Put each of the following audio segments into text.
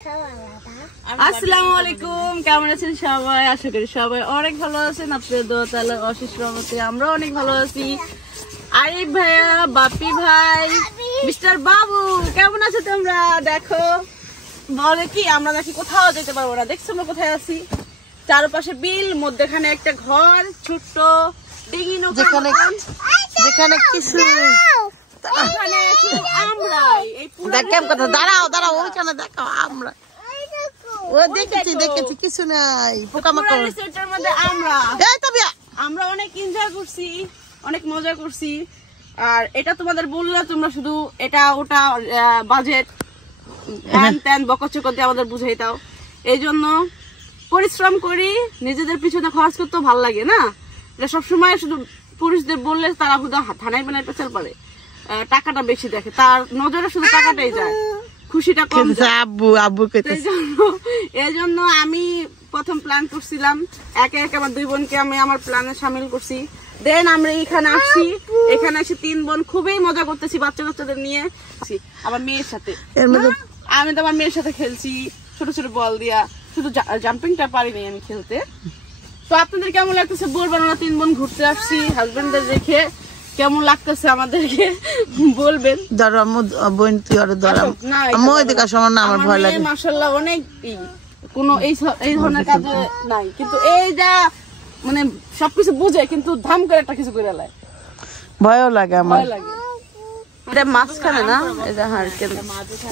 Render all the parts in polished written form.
আসসালামু আলাইকুম, কেমন আছেন সবাই? আশা করি সবাই অনেক ভালো আছেন। আপনাদের দোয়া তাআলার অশেষ রহমতে আমরা অনেক ভালো আছি। আরিফ ভাইয়া, বাপি ভাই, মিস্টার বাবু, কেমন আছো তোমরা? দেখো বলে কি আমরা নাকি কোথাও যেতে পারবো না। দেখছো আমরা কোথায় আছি? চারপাশে বিল, মধ্যখানে একটা ঘর, ছোট্ট ডিঙি নৌকা, যেখানে কিছু কিছু নাই, আমরা অনেক এনজয় করছি, অনেক মজা করছি। আর এটা তোমাদের বললে তোমরা শুধু এটা ওটা বাজেট হ্যান ত্যান বকচকর দিয়ে আমাদের বুঝাই দাও। এই জন্য পরিশ্রম করি, নিজেদের পিছনে খরচ করতেও ভালো লাগে না। এটা সবসময় শুধু পুরুষদের বললে তারা হুদা থানায় বানায় পেঁচাল পারে, টাকাটা বেশি দেখে, তার নজরে শুধু টাকাটাই যায়, খুশিটা কম যায়। এই জন্য আমি প্রথম প্ল্যান করছিলাম, একে একে আমার দুই বোনকে আমি আমার প্ল্যানে সামিল করছি। দেন আমরা এখানে আসছি, এখানে এসে 3 বোন খুবই মজা করতেছি বাচ্চা কাচ্চাদের নিয়ে। আমার মেয়ের সাথে, আমি তো আমার মেয়ের সাথে খেলছি ছোট ছোট বল দিয়া, শুধু জাম্পিংটা পারিনি আমি খেলতে। তো আপনাদের কেমন লাগতেছে বলবেন। আমরা 3 বোন ঘুরতে আসছি হাজবেন্ডদের রেখে, কেমন লাগতেছে আমাদেরকে বলবেন। মাশাআল্লাহ অনেক কোনো এই ধরনের কাজে নাই, কিন্তু এই যা মানে সবকিছু বুঝে কিন্তু ধাম করে একটা কিছু করে লাই, ভয়ও লাগে আমার। এটা মাঝখানে না, এটা হারকেল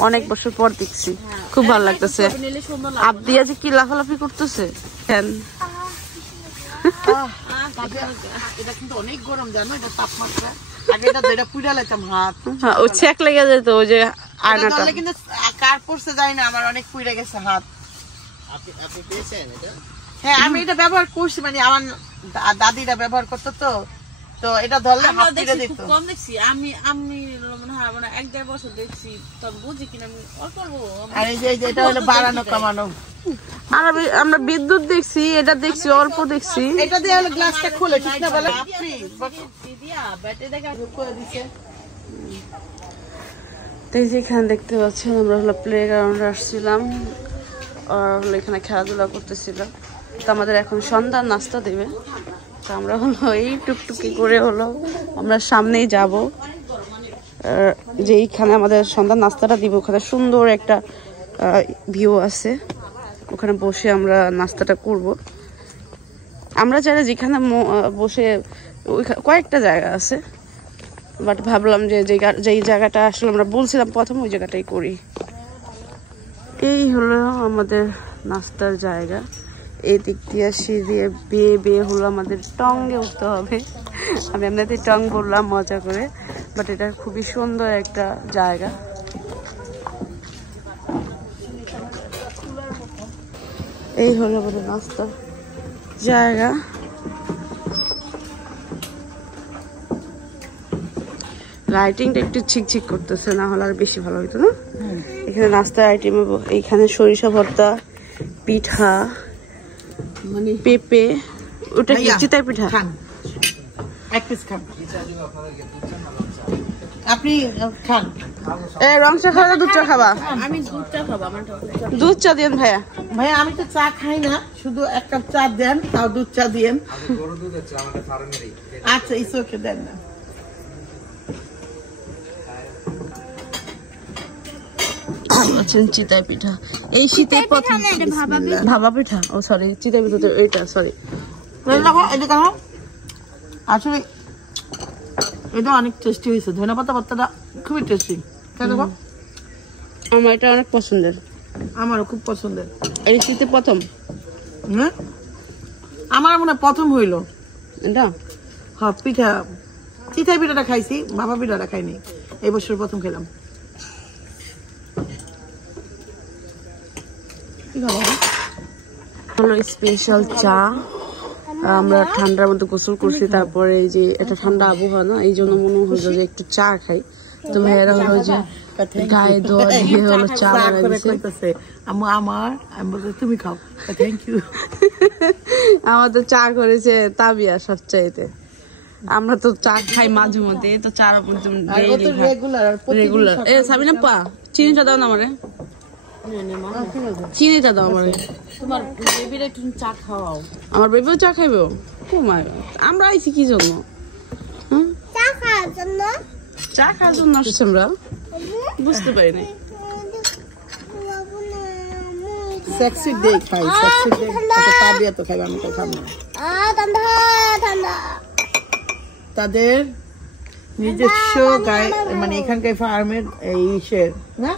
অনেক বছর পর দেখছি, খুব ভালো লাগতেছে। আবদিয়া যে কি লাফালাফি করতেছে, এটা কিন্তু অনেক গরম জানো, এটা তাপমাত্রা। আগে এটা যেটা পুড়া লাইতাম হাত, ও চেক লেগে যেত ওই যে আয়নাটা, কিন্তু কার পড়ছে যায় না, আমার অনেক পুড়ে গেছে হাত। আপনি পেয়েছেন এটা? হ্যাঁ, আমি এটা ব্যবহার করছি, মানে আমার দাদিরা ব্যবহার করতো, তো এটা ধরলে হাত পুড়ে যেত। কম দেখছি আমি মনে হয় মানে 1-1.5 বছর দেখছি, তবে বুঝি কিনা আমি অল্প। আর এই যে এটা হলো বাড়ানো কমানো। আমরা বিদ্যুৎ দেখছি, এটা দেখছি অল্প দেখছি। এটা দিয়ে হলো গ্লাসটা খুলে, ঠিক না বলে? এখানে দেখতে পাচ্ছেন আমরা হলো প্লে গ্রাউন্ডে আসছিলাম, আর হলো এখানে খেলাধুলা করতেছিলাম। তো আমাদের এখন সন্ধ্যার নাস্তা দেবে, তো আমরা হলো এই টুকটুকি করে হলো আমরা সামনেই যাব, যেইখানে আমাদের সন্ধ্যার নাস্তাটা দিব ওখানে সুন্দর একটা ভিউ আছে, ওখানে বসে আমরা নাস্তাটা করব। আমরা চাইলে যেখানে বসে কয়েকটা জায়গা আছে, বাট ভাবলাম যে যেই জায়গাটা আসলে আমরা বলছিলাম প্রথম, ওই জায়গাটাই করি। এই হলো আমাদের নাস্তার জায়গা। এই দিক দিয়ে সিঁড়ি বেয়ে হলো আমাদের টঙ্গে উঠতে হবে। আমি আপনাদের টং বললাম মজা করে, বাট এটা খুবই সুন্দর একটা জায়গা। এই হলো আমাদের নাস্তার জায়গা। লাইটিংটা একটু ছিকছিক করতেছে, না হলে আর বেশি ভালো হইতো না। এখানে নাস্তার আইটেম, এইখানে সরিষা ভর্তা, পিঠা, মানে পেঁপে, ওটা কি চিতাই পিঠা? আপনি খান? রং চা খাওয়া, দুধ চা খাবা? আমি দুধ চা খাবো। দুধ চা দেন ভাইয়া। ভাইয়া আমি তো চা খাই না, শুধু 1 কাপ চা দেন, তাও দুধ চা দিয়েন। আচ্ছা, ইটস ওকে, দেন না। চিতাই পিঠা এই শীতের প্রথম, ভাবা পিঠা, ও সরি চিতাই পিঠা তো এইটা, সরি। আসলে এটা অনেক টেস্টি হয়েছে, ধনেপাতা ভর্তাটা খুবই টেস্টি। আমার এটা অনেক পছন্দের, আমারও খুব পছন্দের। এই শীতে প্রথম, হ্যাঁ আমার মনে হয় প্রথম হইলো এটা। হ্যাঁ, পিঠা, চিতাই পিঠাটা খাইছি, ভাপা পিঠাটা খাইনি, এই বছর প্রথম খেলাম। হলো স্পেশাল চা, আমরা ঠান্ডার মধ্যে গোসল করছি, তারপরে এই যে এটা ঠান্ডা আবহাওয়া না, এই জন্য মনে হলো যে একটু চা খাই। তো ভাইয়েরা হলো যে গায়ে দোয়া দিয়ে হলো চা বানাইছে আমার, আমি বলছি তুমি খাও, থ্যাংক ইউ। আমাদের চা করেছে তাবিয়া সবচাইতে, আমরা তো চা খাই মাঝে মধ্যে, তো চার রেগুলার। এ সাবিনা পা চিনিটা দাও না আমারে। চিনিটা দাও আমার। তোমার বেবির একটু চা খাওয়াও। আমার বেবিও চা খাইবে? আমরা আইছি কি জন্য? চা খাওয়ার জন্য আসছি আমরা, বুঝতে পারি নাই। সেক্সি ডে খাই, সেক্সি ডে তাবিয়া তো খাইবে, আমি তো খাবো না। তাদের নিজস্ব গায়ে মানে এখানকার ফার্মের ইসের না,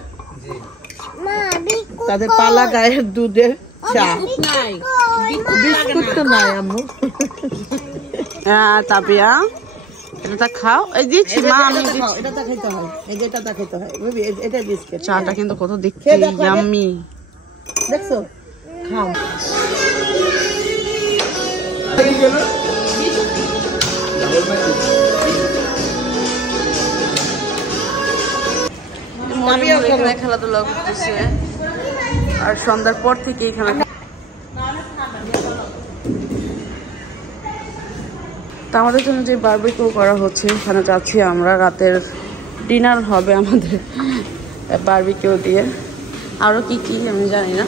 তাদের পালা গায়ের দুধের চা। বিস্কুট তো নাই আম্মু। তাবিয়া এটা খাও, এই দিচ্ছি মা, আমি এটা তো খেতে হয়, এই যে এটা খেতে হয়, এটা বিস্কুট। চাটা কিন্তু কত দেখতে ইয়াম্মি, দেখছো? খাও। এখানে খেলাধুলা করতেছে, আর সন্ধ্যার পর থেকে এখানে আমাদের জন্য যে বারবিকিউ করা হচ্ছে, এখানে যাচ্ছি আমরা। রাতের ডিনার হবে আমাদের বারবিকিউ দিয়ে, আরো কি কি আমি জানি না।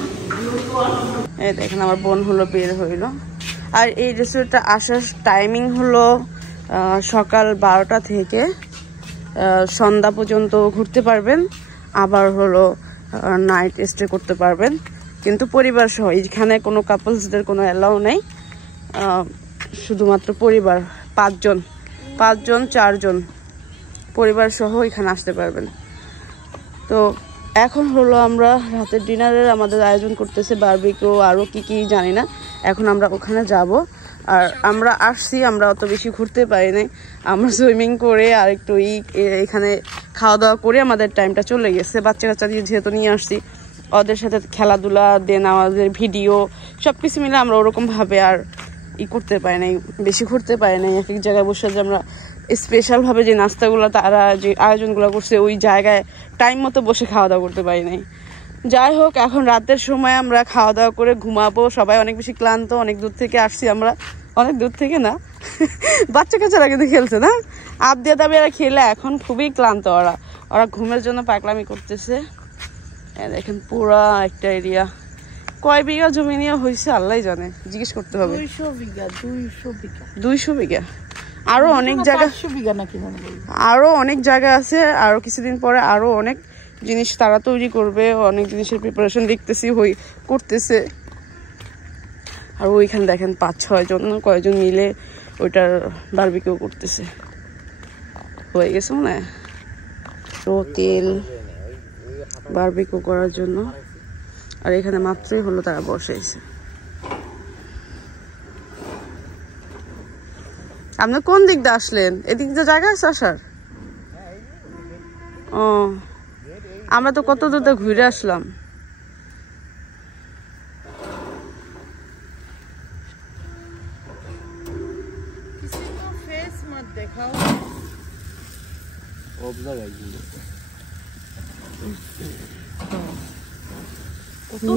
এই দেখেন আমার বোন হলো বের হইলো। আর এই রেস্টুরেন্টটা আসার টাইমিং হলো সকাল 12টা থেকে সন্ধ্যা পর্যন্ত ঘুরতে পারবেন, আবার হলো নাইট স্টে করতে পারবেন, কিন্তু পরিবার সহ। এখানে কোনো কাপলসদের কোনো অ্যালাউ নেই, শুধুমাত্র পরিবার 5 জন 4 জন পরিবার সহ এখানে আসতে পারবেন। তো এখন হলো আমরা রাতের ডিনারের আমাদের আয়োজন করতেছে, বারবিকিউ আরও কি কি জানি না। এখন আমরা ওখানে যাব। আর আমরা আসছি, আমরা অত বেশি ঘুরতে পারি নাই, আমরা সুইমিং করে আর একটু এখানে খাওয়া দাওয়া করে আমাদের টাইমটা চলে গেছে। বাচ্চা কাচ্চা দিয়ে যেহেতু নিয়ে আসছি, ওদের সাথে খেলাধুলা দেন, আমাদের ভিডিও সব কিছু মিলে আমরা ওরকমভাবে আর করতে পারি নাই, বেশি ঘুরতে পারি নাই। এক এক জায়গায় বসে যে আমরা স্পেশালভাবে যে নাস্তাগুলো তারা যে আয়োজনগুলো করছে ওই জায়গায় টাইম মতো বসে খাওয়া দাওয়া করতে পারি নাই। যাই হোক, এখন রাতের সময় আমরা খাওয়া দাওয়া করে ঘুমাবো। সবাই অনেক বেশি ক্লান্ত, অনেক দূর থেকে আসছি আমরা, অনেক দূর থেকে না, বাচ্চা কাচ্চারা কিন্তু খেলছে না, আবদিয়া দাবিয়ারা খেলে এখন খুবই ক্লান্ত। ওরা ঘুমের জন্য পাগলামি করতেছে। দেখেন পুরা একটা এরিয়া, কয় বিঘা জমি নিয়ে হয়েছে আল্লাহ জানে, জিজ্ঞেস করতে হবে। 200 বিঘা। আরো অনেক জায়গা, আরো অনেক জায়গা আছে। আরো কিছুদিন পরে আরো অনেক জিনিস তারা তৈরি করবে, অনেক জিনিসের প্রিপারেশন দেখতেছি করতেছে। আর ওইখানে দেখেন 5-6 জন কয়েকজন মিলে ওইটার বারবিকিউ করতেছে, হয়ে গেছে মনে হয় তেল বারবিকিউ করার জন্য। আর এখানে মাত্রই হলো তারা বসাইছে। আপনি কোন দিক দিয়ে আসলেন? এদিক দিয়ে জায়গা আছে আসার? ও, আমরা তো কত দূর ঘুরে আসলাম।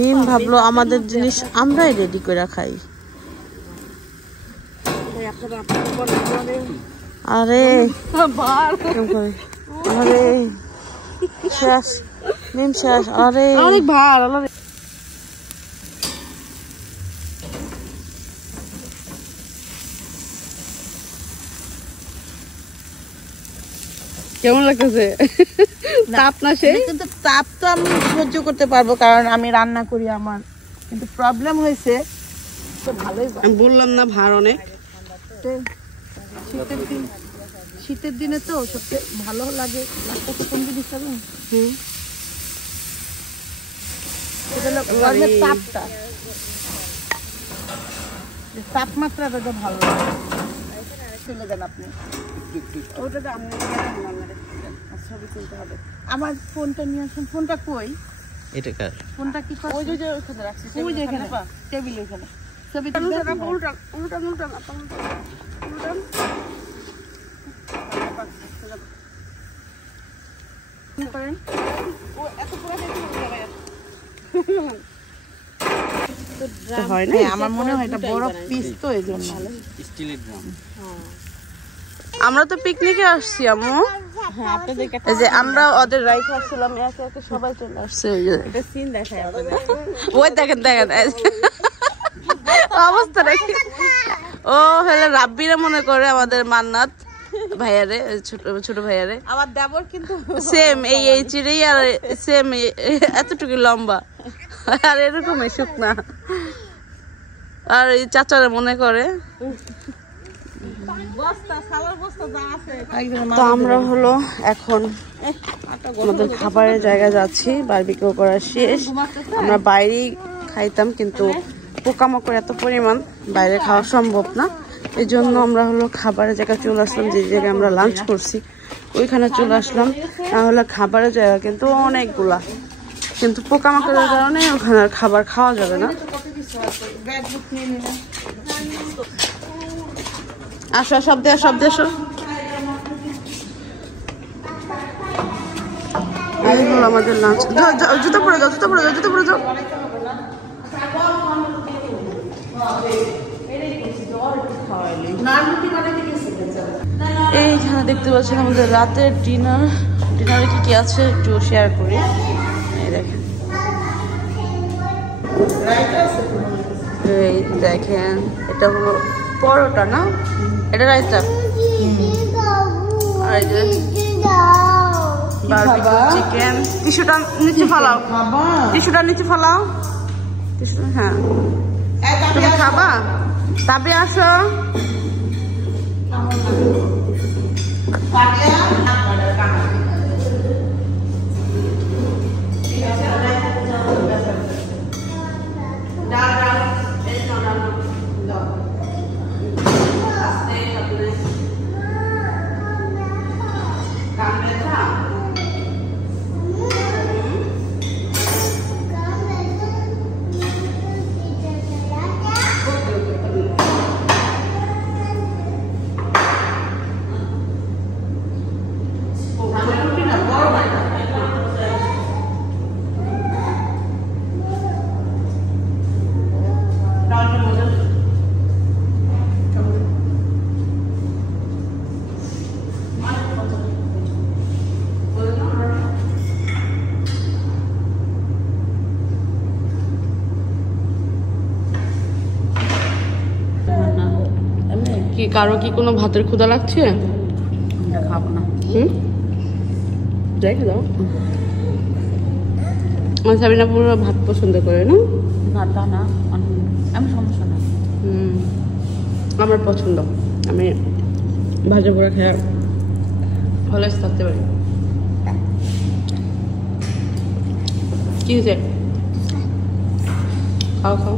নিম ভাবলো আমাদের জিনিস আমরাই রেডি করে খাই। আরে আরে শেষ, নিম শেষ। আরে অনেক ভার। কেমন লাগতেছে? তাপ না সে, কিন্তু তাপ তো আমি সহ্য করতে পারবো, কারণ আমি রান্না করি। আমার কিন্তু প্রবলেম হয়েছে, তো ভালোই আমি বললাম না ভার অনেক। শীতের দিনে তো সবচেয়ে ভালো লাগে কোন জিনিস জানো? তাপটা, তাপমাত্রাটা তো ভালো লাগে। চলে যান আপনি, ছবি তুলতে হবে। আমার ফোনটা নিয়ে আসুন। ফোনটা কই? এটা কার? ফোনটা কি করে? ওই যে ওখানে রাখছি, ওই যে এখানে টেবিলে এখানে। ছবি তুলতে হবে। উল্টান উল্টান উল্টান উল্টান উল্টান। করেন ও এত পুরো হয় না। আমার মনে হয় এটা বড় পিস, তো এই জন্য স্টিলের ড্রাম। আমরা তো পিকনিকে আসছি আম্মু। হ্যাঁ আপনাদেরকে এই যে আমরা ওদের রাইড আসছিলাম, একে একে সবাই চলে আসছে। ওই যে একটা সিন দেখাই আপনাদের। ওই দেখেন দেখেন অবস্থা দেখি। ও হলে রাব্বিরা মনে করে আমাদের মান্নাত ভাইয়ারে, ছোট ভাইয়ারে আমার দেবর কিন্তু সেম এই চিড়েই আর সেম এতটুকু লম্বা আর এরকমই শুকনা। আর এই চাচারা মনে করে। বস্তা সালার বস্তা যা আছে তো আমরা হলো এখন আমাদের খাবারের জায়গায় যাচ্ছি, বারবিকিউ করা শেষ। আমরা বাইরেই খাইতাম কিন্তু পোকামাকড় এত পরিমাণ বাইরে খাওয়া সম্ভব না, এই জন্য আমরা হলো খাবারের জায়গায় চলে আসলাম। যে জায়গায় আমরা লাঞ্চ করছি ওইখানে চলে আসলাম। তাহলে খাবারের জায়গা কিন্তু অনেকগুলা, কিন্তু পোকামাকড়ের কারণে ওখানে আর খাবার খাওয়া যাবে না। আসো সব দিয়ে আসো। এই হলো আমাদের লাঞ্চ। জুতো পরে যাও। এইখানে দেখতে পাচ্ছেন আমাদের রাতের ডিনারে কি আছে একটু শেয়ার করি। এই দেখেন, এই দেখেন এটা হলো পরোটা না, এটা রাইতা। আর এই যে বারবিকিউ চিকেন। টিস্যুটা নিচে ফালাও। হ্যাঁ তুমি খাবা? তবে আসো। কি কারো কি কোনো ভাতের ক্ষুধা লাগছে? আমরা খাবো না। দেখে দাও। সাবিনা পুরো ভাত পছন্দ করে না? না তা না, আমি সমস্যা না। আমার পছন্দ, আমি ভাজা পোড়া খেয়ে ভালো থাকতে পারি। কি হয়েছে? খাও